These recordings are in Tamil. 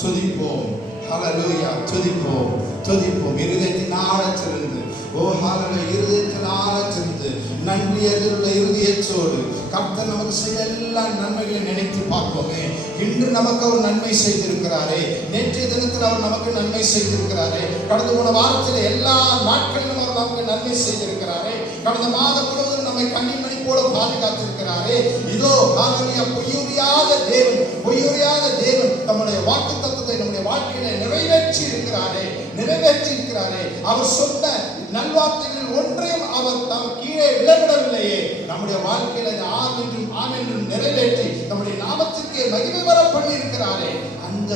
துதிப்போம். ஹல்லேலூயா. துதிப்போம், துதிப்போம். இருதயத்தின் ஆழத்திலிருந்து, ஓ ஹல்லேலூயா, இருதயத்தின் ஆழத்திலிருந்து நன்றி அறிவுள்ள இருதயத்தோடு கர்த்தர் நமக்கு செய்த எல்லா நன்மைகளை நினைத்து பார்ப்போமே. இன்று நமக்கு அவர் நன்மை செய்திருக்கிறாரே, நேற்றைய தினத்தில் அவர் நமக்கு நன்மை செய்திருக்கிறாரே, கடந்த போன வாரத்தில் எல்லா நாட்களிலும் அவர் நமக்கு நன்மை செய்திருக்கிறாரே, கடந்த மாதம் முழுவதும் நம்மை கண்ணிமணி போல பாதுகாத்திருக்கிறாரே. இதோ ஹல்லேலூயா, பொய்யுரையாத தேவன், பொய்யுரையாத தேவன் நம்முடைய வாக்குத்தத்தத்தை நம்முடைய வாழ்க்கையில நிறைவேற்றி இருக்கிறாரே, நிறைவேற்றி இருக்கிறாரே. அவர் சொன்ன நல்வார்த்தைகளில் ஒன்றையும் அவர் தம் கீழே விலவிடவில்லையே. நம்முடைய வாழ்க்கையில ஆம் என்றும் ஆம் என்றும் நிறைவேற்றி நம்முடைய நாமத்திற்கே மகிமை வர பண்ணி இருக்கிறாரே. அந்த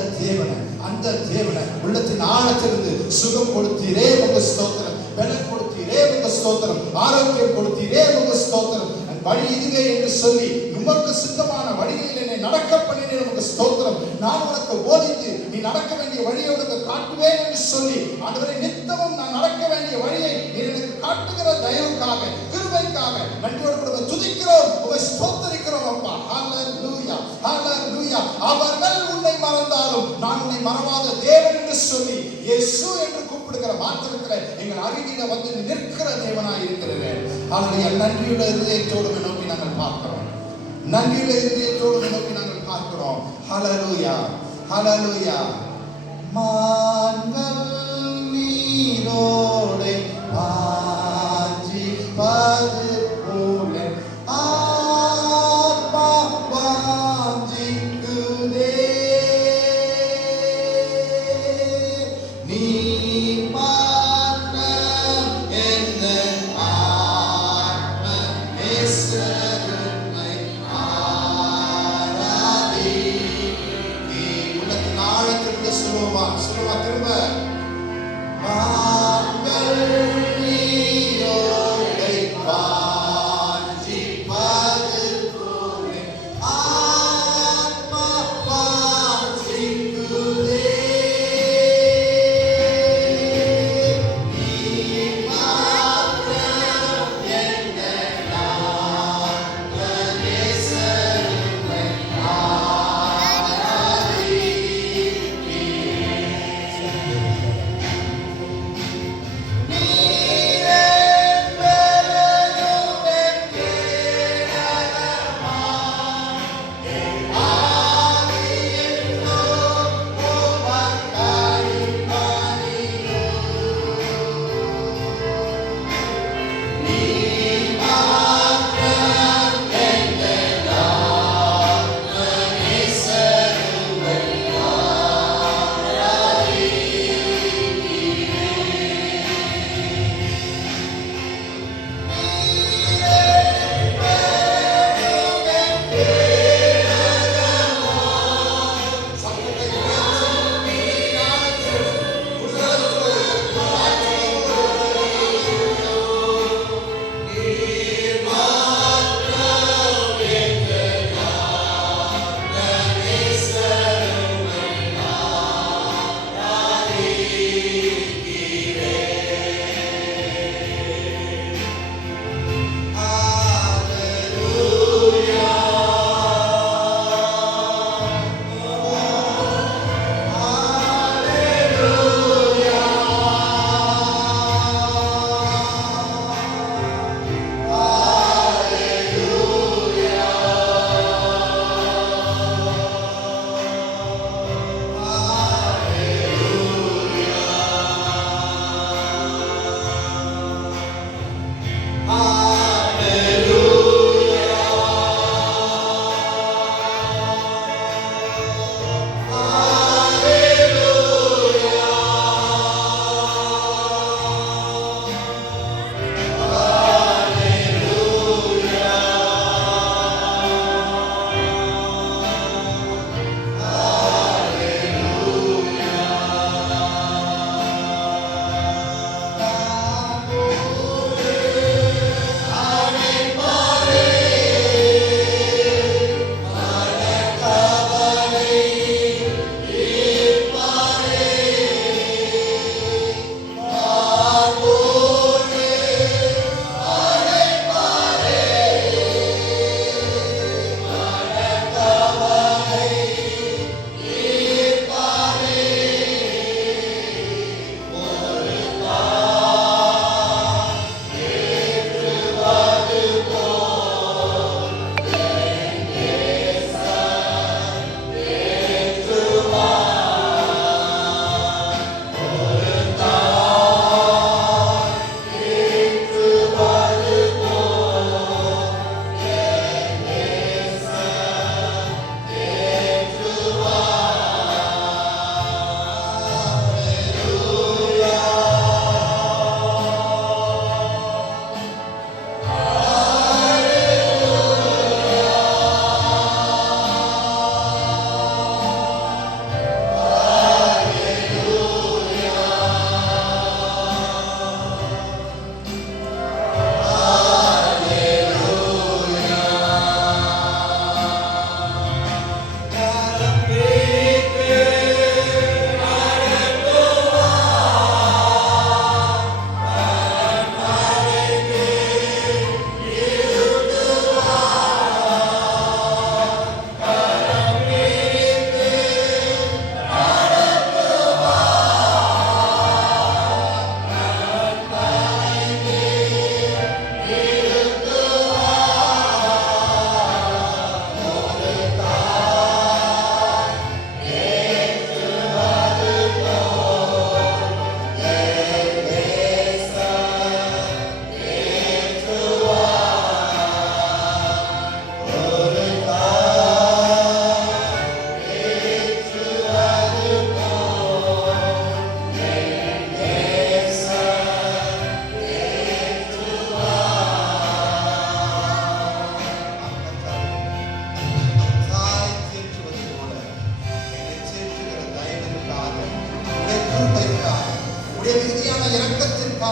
தேவனை உள்ளத்தின் ஆழத்திலிருந்து சுகம் கொடுத்தீரே உங்க ஸ்தோத்திரம், பலன் கொடுத்தீரே உங்க ஸ்தோத்திரம், ஆரோக்கியம் கொடுத்தீரே உங்க ஸ்தோத்திரம். வழி இதுவே என்று சொல்லி உமக்கு சித்தமான வழிகளில் என்னை நடக்க பண்ணினே உமக்கு ஸ்தோத்திரம். நான் உனக்கு போதித்து நீ நடக்க வேண்டிய வழியை உனக்கு காட்டுவேன் என்று சொல்லி ஆண்டவரே, நித்தமும் நான் நடக்க வேண்டிய வழியை நீ எனக்கு காட்டுகிற தயவுக்காக, கிருபைக்காக நன்றியோடு கூட துதிக்கிறோம், உம்மை ஸ்தோத்திரிக்கிறோம் அப்பா. ஹல்லேலூயா, ஹல்லேலூயா. அவர்கள் உன்னை மறந்தாலும் நான் உன்னை மறவாத தேவன் என்று சொல்லி இயேசு என்று கூப்பிடுகிற மாத்திரத்தில் எங்கள் அருகில வந்து நிற்கிற தேவனாய் இருக்கிறேன். ஹல்லேலூயா. நன்றியுள்ள இதயத்தோடு நோக்கி நாங்கள் பார்க்கிறோம், நன்றியுள்ள இதயத்தோடு நோக்கி நாங்கள் பார்க்கிறோம். ஹல்லேலூயா, ஹல்லேலூயா. மான்கள் நீரோடை வாஞ்சிப்பது போல ஆத்மா வாஞ்சிக்குதே. நீ மாத்திரம் என்ன ஆத்ம நேசருமை ஆராதி. நீ உள்ளத்தின் ஆழத்திலிருந்து சொல்லுவா திரும்ப. மான்கள் நீரோடை வாஞ்சிப்பது போல ஆத்மா வாஞ்சிக்குதே. நீ மாத்திரம் என்ன ஆத்ம நேசருமை ஆராதி. நீரே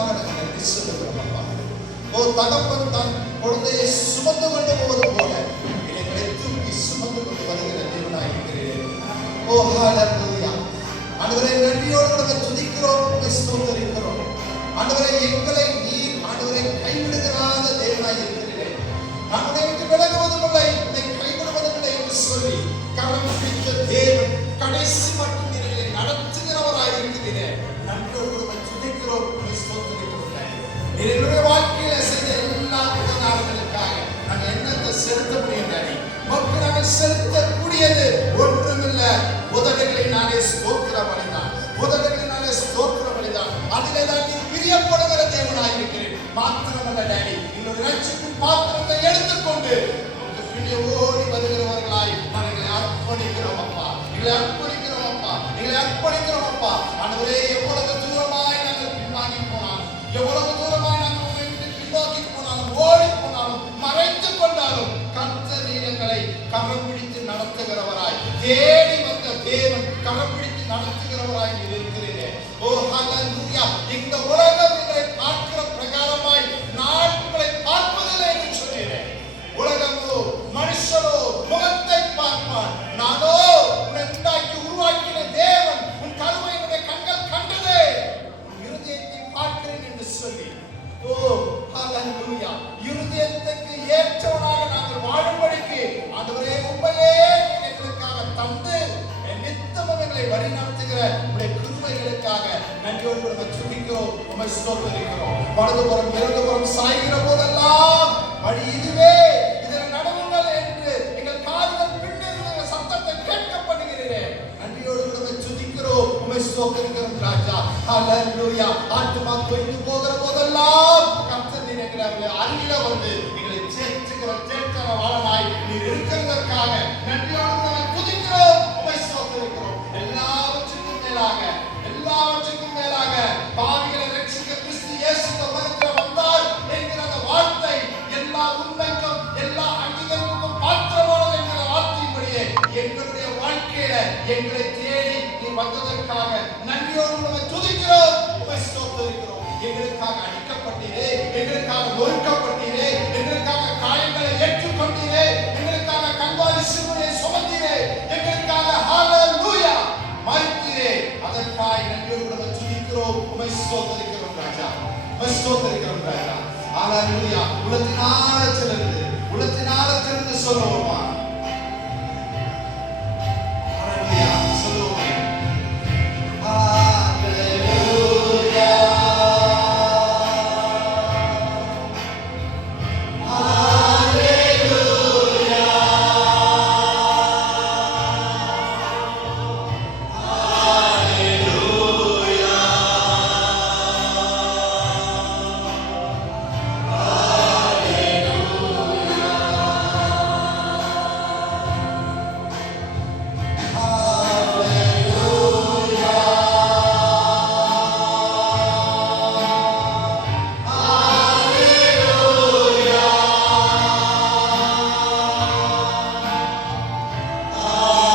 அதற்காக நாங்கள் நன்றி செலுத்துகிறோம் அப்பா. ஓ தகப்பன் தன் குழந்தையை சுமந்து கொண்டு போவது போல எங்களை தூக்கி சுமந்து கொண்டு வருகிற தேவனாய் இருக்கிறேன். ஓ ஹalleluya. ஆண்டவரே நன்றியோடு நாங்கள் துதிக்கிறோம், ஸ்தோத்திரிக்கிறோம். ஆண்டவரே எங்களை நீர் ஆண்டவரை கைவிடுகிறாத தேவனாய் இருக்கிறீரே. நாங்கள் விட்டு விலகுவதும் இல்லை, உன்னை கைவிடுவதும் இல்லை என்று சொல்லி கரம் பிடித்த தேவன் கடைசி மட்டும் நீரை நடத்துகிறவராய் இருக்கிறீரே. நன்றியோடு நாங்கள் துதிக்கிறோம், ஸ்தோத்திரிக்கிறோம். என்னுடைய வாழ்க்கையில செய்த எல்லா உபகாரங்களுக்காக நாங்கள் என்னத்தை செலுத்த முடியும்? மக்கள் நாங்கள் செலுத்தக்கூடியது ஒன்றுமில்லை, உதடுகளினாலே ஸ்தோத்திரம் அடைந்தான், உதடுகளினாலே ஸ்தோத்திரம் அடைந்தான். அதிலே தான் நீ பிரியப்படுகிற தேவனாய் இருக்கிறேன். மாத்திரமல்ல டாடி, எங்களுடைய ரட்சிப்பின் பாத்திரத்தை எடுத்துக்கொண்டு பின்னே ஓடி வருகிறவர்களாய் நாங்கள் அர்ப்பணிக்கிறோம் அப்பா, எங்களை அர்ப்பணிக்கிறோம் அப்பா, எங்களை அர்ப்பணிக்கிறோம் அப்பா. ஆண்டவரே எவ்வளவு தூரமாய் நாங்கள் பின்வாங்கி போனாலும், எவ்வளவு தூரமாய் நாங்கள் உங்களை விட்டு பின்னோக்கி போனாலும், ஓடி போனாலும், மறைத்துக் கொண்டாலும் கர்த்தர் எங்களை கரம் பிடித்து நடத்துகிறவராய், தேடி வந்த தேவன் கரம் பிடித்து நடத்துகிறவராய் இருக்கிறீரே. ஓ ஹalleluya. இந்த உலகம் எங்களை பார்க்கிற பிரகாரமாய் நான் உங்களை பார்ப்பதில்லை என்று சொல்கிறேன். உலகமோ மனுஷரோ முகத்தை பார்ப்பான், நானோ உன்னை உண்டாக்கி உருவாக்கின தேவன் உன் கருவையினுடைய கண்கள் கண்டதே, உன் இருதயத்தை பார்க்கிறேன் என்று சொல்லி. ஓ ஹalleluya. இருதயத்துக்கு ஏற்றவனாக நாங்கள் வாழும்படிக்கு ஆண்டவரே உம்மையே எங்களுக்காக தந்து நித்தமும் எங்களை வழி நடத்துகிற உம்முடைய கிருபைகளுக்காக நன்றியோடு நாங்கள் துதிக்கிறோம், உம்மை ஸ்தோத்திரிக்கிறோம். வலதுபுறம் இடதுபுறம் சாய்கிற போதெல்லாம் வழி இதுவே, இதில் நடவுங்கள் என்று எங்கள் காதுகள் பின்னிருந்த சத்தத்தை கேட்கப்படுகிறீரே. நன்றியோடு நாங்கள் துதிக்கிறோம், உம்மை ஸ்தோத்திரிக்கிறோம் ராஜா. ஹalleluya. ஆத்துமா தொய்ந்து போகிற போதெல்லாம் கர்த்தர் நீர் எங்களை அருகில வந்து எங்களை சேர்க்கிற வாழனாய் நீர் இருக்கிறதற்காக நன்றியோடு நாங்கள் துதிக்கிறோம், உம்மை ஸ்தோத்திரிக்கிறோம். எல்லாவற்றுக்கும் மேலாக பாவிகளை ரட்சிக்க கிறிஸ்து இயேசு இந்த உலகத்தில் வந்தார் என்கிற அந்த வார்த்தை எல்லா உண்மைக்கும் எல்லா அங்கீகாரத்துக்கும் பாத்திரமானது என்கிற வார்த்தையின்படியே எங்களுடைய வாழ்க்கையில எங்களை தேடி நீ வந்ததற்காக நன்றியோடு நம்ம துதிக்கிறோம், உம்மை ஸ்தோத்திரிக்கிறோம். எங்களுக்காக அடிக்கப்பட்டீரே, எங்களுக்காக நொறுக்கப்பட்டீரே, எங்களுக்காக காயங்களை ஏற்றுக்கொண்டீரே, எங்களுக்காக கல்வாரி சிலுவையை சுமந்தீரே, எங்களுக்காக ஹalleluya மரித்தீரே. அதற்காக நன்றியோடு நம்ம துதிக்கிறோம், உம்மை ஸ்தோத்திரிக்கிறோம் ராஜா, உம்மை ஸ்தோத்திரிக்கிறோம் ராஜா. ஹalleluya. உள்ளத்தின் ஆழத்திலிருந்து சொல்லுவோமா,